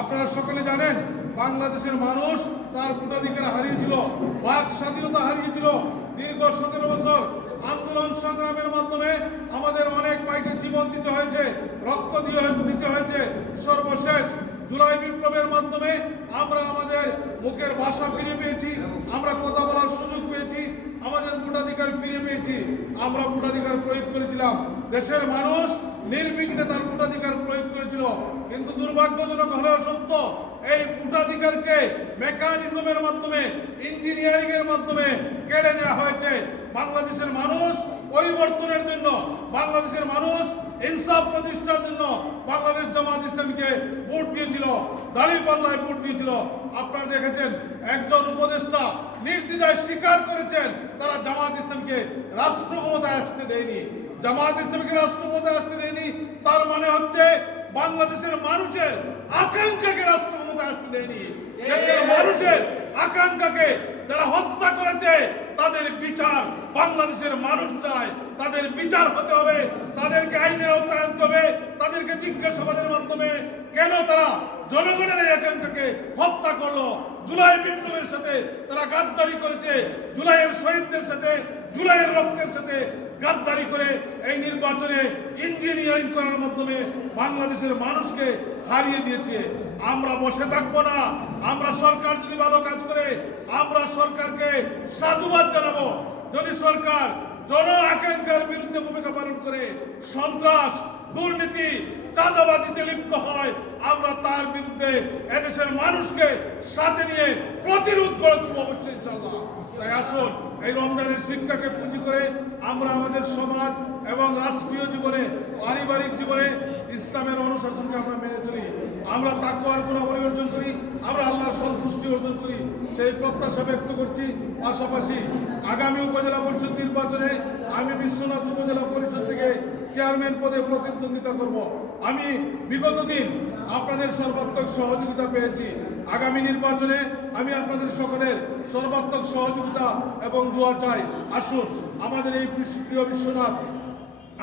আপনারা সকলে জানেন বাংলাদেশের মানুষ তার ভোটাধিকার হারিয়েছিল, বাক স্বাধীনতা হারিয়েছিল। দীর্ঘ 17 বছর আন্দোলন সংগ্রামের মাধ্যমে আমাদের অনেক ভাইকে জীবন দিতে হয়েছে, রক্ত দিতে হয়েছে। সর্বশেষ জুলাই বিপ্লবের মাধ্যমে আমরা আমাদের মুখের ভাষা ফিরে পেয়েছি, আমরা কথা বলার সুযোগ পেয়েছি, আমাদের ভোটাধিকার ফিরে পেয়েছি। আমরা ভোটাধিকার প্রয়োগ করেছিলাম, দেশের মানুষ নির্বিঘ্নে তার ভোটাধিকার প্রয়োগ করেছিল। কিন্তু দুর্ভাগ্যজনক হলেও সত্য, এই ভোটাধিকারকে মেকানিজমের মাধ্যমে, ইঞ্জিনিয়ারিং এর মাধ্যমে কেড়ে নেওয়া হয়েছে। বাংলাদেশের মানুষ পরিবর্তনের জন্য, বাংলাদেশের মানুষ ইনসাফ প্রতিষ্ঠার জন্য বাংলাদেশ জামাত ইসলামীকে ভোট দিয়েছিল, দাঁড়িপাল্লায় ভোট দিয়েছিল। আপনারা দেখেছেন একজন উপদেষ্টা নির্দ্বিধায় স্বীকার করেছেন তারা জামাত ইসলামীকে রাষ্ট্র ক্ষমতায় আসতে দেয়নি। জামাত ইসলামীকে রাষ্ট্র ক্ষমতায় আসতে দেয়নি তার মানে হচ্ছে বাংলাদেশের মানুষের আকাঙ্ক্ষাকে রাষ্ট্র ক্ষমতায় আসতে দেয়নি। দেশের মানুষের আকাঙ্ক্ষাকে যারা হত্যা করেছে তাদের বিচার বাংলাদেশের মানুষ চায়, তাদের বিচার হতে হবে, তাদেরকে আইনের আওতায় আনতে হবে, তাদেরকে জিজ্ঞাসাবাদের মাধ্যমে কেন তারা জনগণের এই আকাঙ্ক্ষাকে হত্যা করলো। জুলাই বিপ্লবের সাথে তারা গাদ্দারি করেছে, জুলাইয়ের শহীদদের সাথে, জুলাইয়ের রক্তের সাথে গাদ্দারি করে এই নির্বাচনে ইঞ্জিনিয়ারিং করার মাধ্যমে বাংলাদেশের মানুষকে হারিয়ে দিয়েছে। আমরা বসে থাকবো না। আমরা সরকার যদি ভালো কাজ করে আমরা সরকারকে সাধুবাদ জানাবো। যদি সরকার জন আকাঙ্ক্ষার বিরুদ্ধে ভূমিকা পালন করে সন্ত্রাস, দুর্নীতি, চাঁদাবাজিতে লিপ্ত হয়, আমরা তার বিরুদ্ধে এদেশের মানুষকে সাথে নিয়ে প্রতিরোধ গড়ে তুলব অবশ্যই ইনশাআল্লাহ। তাই আসুন এই রমজানের শিক্ষাকে পুঁজি করে আমরা আমাদের সমাজ এবং রাষ্ট্রীয় জীবনে, পারিবারিক জীবনে ইসলামের অনুশাসনকে আমরা মেনে চলি, আমরা তাকওয়ার গুণাবলী অর্জন করি, আমরা আল্লাহর সন্তুষ্টি অর্জন করি, সেই প্রত্যাশা ব্যক্ত করছি। পাশাপাশি আগামী উপজেলা পরিষদ নির্বাচনে আমি বিশ্বনাথ উপজেলা পরিষদ থেকে চেয়ারম্যান পদে প্রতিদ্বন্দ্বিতা করব। আমি বিগত দিন আপনাদের সর্বাত্মক সহযোগিতা পেয়েছি। আগামী নির্বাচনে আমি আপনাদের সকলের সর্বাত্মক সহযোগিতা এবং দোয়া চাই। আসুন আমাদের এই প্রিয় বিশ্বনাথ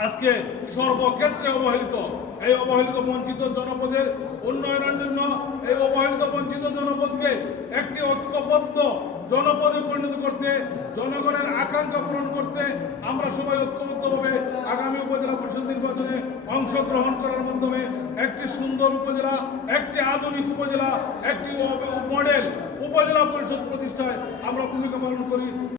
আজকে সর্বক্ষেত্রে অবহেলিত, এই অবহেলিত বঞ্চিত জনপদের উন্নয়নের জন্য এই অবহেলিত বঞ্চিত জনপদকে একটি ঐক্যবদ্ধ জনপদে পরিণত করতে, জনগণের আকাঙ্ক্ষা পূরণ করতে আমরা সবাই ঐক্যবদ্ধভাবে আগামী উপজেলা পরিষদ নির্বাচনে অংশগ্রহণ করার মাধ্যমে একটি সুন্দর উপজেলা, একটি আধুনিক উপজেলা, একটি মডেল উপজেলা পরিষদ প্রতিষ্ঠায় আমরা ভূমিকা পালন করি।